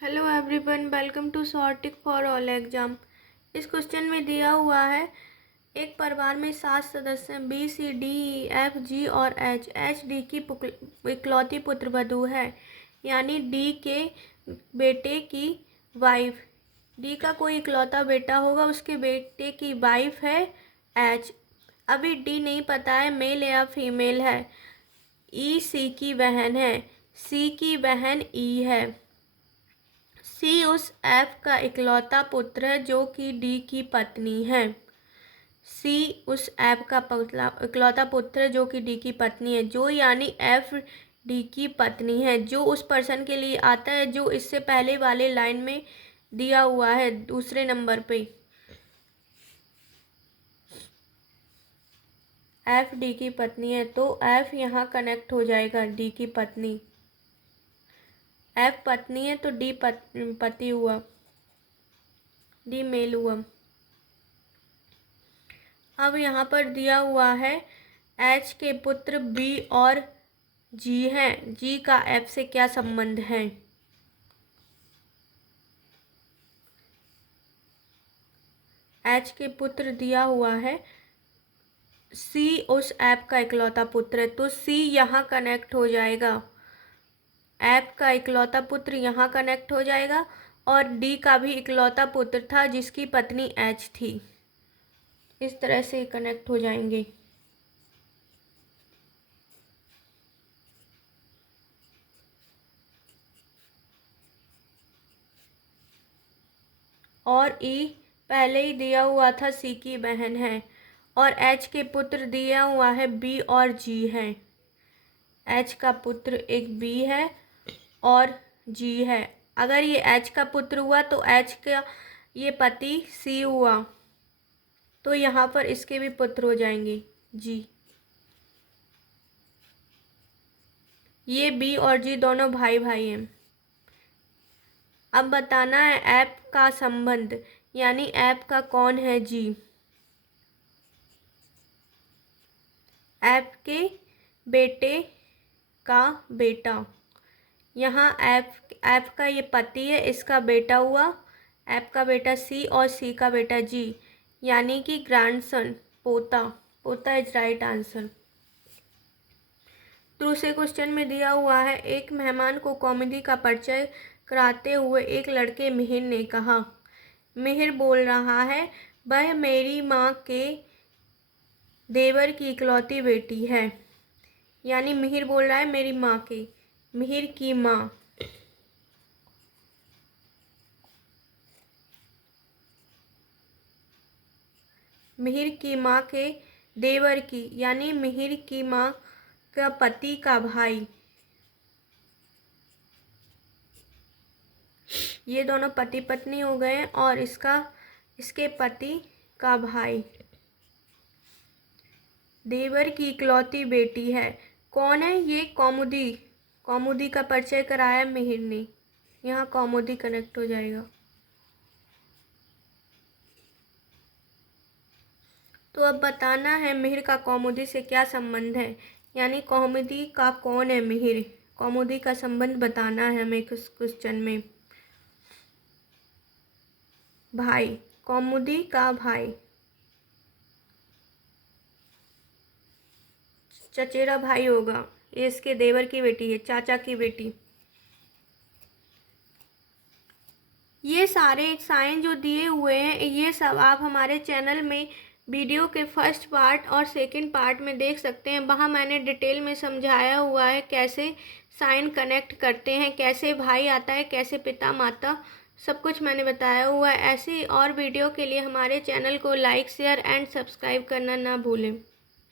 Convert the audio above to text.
Hello everyone, welcome to सॉर्टिक for all exam. इस question में दिया हुआ है एक परिवार में 7 सदस्य हैं, B C D E F G और एच। एच डी की इकलौती पुत्रवधू है, यानी डी के बेटे की वाइफ। डी का कोई इकलौता बेटा होगा, उसके बेटे की वाइफ है एच। अभी डी नहीं पता है मेल या फीमेल है। ई सी की बहन है, सी की बहन ई है। सी उस एफ का इकलौता पुत्र है जो कि डी की पत्नी है। सी उस एफ का इकलौता पुत्र है जो कि डी की पत्नी है। जो यानी एफ डी की पत्नी है। जो उस पर्सन के लिए आता है जो इससे पहले वाले लाइन में दिया हुआ है दूसरे नंबर पे। एफ डी की पत्नी है तो एफ यहाँ कनेक्ट हो जाएगा डी की पत्नी। एफ पत्नी है तो डी पति हुआ, डी मेल हुआ। अब यहाँ पर दिया हुआ है एच के पुत्र बी और जी हैं। जी का एफ से क्या संबंध है? एच के पुत्र दिया हुआ है, सी उस एफ का इकलौता पुत्र है तो सी यहाँ कनेक्ट हो जाएगा। एफ का इकलौता पुत्र यहाँ कनेक्ट हो जाएगा और डी का भी इकलौता पुत्र था जिसकी पत्नी एच थी। इस तरह से कनेक्ट हो जाएंगे। और ई पहले ही दिया हुआ था सी की बहन है और एच के पुत्र दिया हुआ है बी और जी है। एच का पुत्र एक बी है और जी है। अगर ये एच का पुत्र हुआ तो एच का ये पति सी हुआ तो यहाँ पर इसके भी पुत्र हो जाएंगे जी। ये बी और जी दोनों भाई भाई हैं। अब बताना है एफ का संबंध, यानी एफ का कौन है जी। एफ के बेटे का बेटा, यहाँ एफ का ये पति है, इसका बेटा हुआ। एफ का बेटा सी और सी का बेटा जी, यानी कि ग्रैंडसन, पोता। पोता इज राइट आंसर। दूसरे क्वेश्चन में दिया हुआ है एक मेहमान को कॉमेडी का परिचय कराते हुए एक लड़के मिहिर ने कहा। मिहिर बोल रहा है वह मेरी माँ के देवर की इकलौती बेटी है, यानी मिहिर बोल रहा है मेरी माँ के, मिहिर की माँ। मिहिर की माँ के देवर की, यानी मिहिर की माँ का पति का भाई। ये दोनों पति पत्नी हो गए और इसके पति का भाई। देवर की इकलौती बेटी है, कौन है ये? कौमुदी। कौमुदी का परिचय कराया मिहिर ने, यहाँ कौमुदी कनेक्ट हो जाएगा। तो अब बताना है मिहिर का कौमुदी से क्या संबंध है, यानी कौमुदी का कौन है मिहिर। कौमुदी का संबंध बताना है हमें इस क्वेश्चन में। भाई, कौमुदी का भाई, चचेरा भाई होगा। ये इसके देवर की बेटी है, चाचा की बेटी। ये सारे साइन जो दिए हुए हैं ये सब आप हमारे चैनल में वीडियो के फर्स्ट पार्ट और सेकंड पार्ट में देख सकते हैं। वहाँ मैंने डिटेल में समझाया हुआ है कैसे साइन कनेक्ट करते हैं, कैसे भाई आता है, कैसे पिता माता, सब कुछ मैंने बताया हुआ है। ऐसी और वीडियो के लिए हमारे चैनल को लाइक, शेयर एंड सब्सक्राइब करना ना भूलें।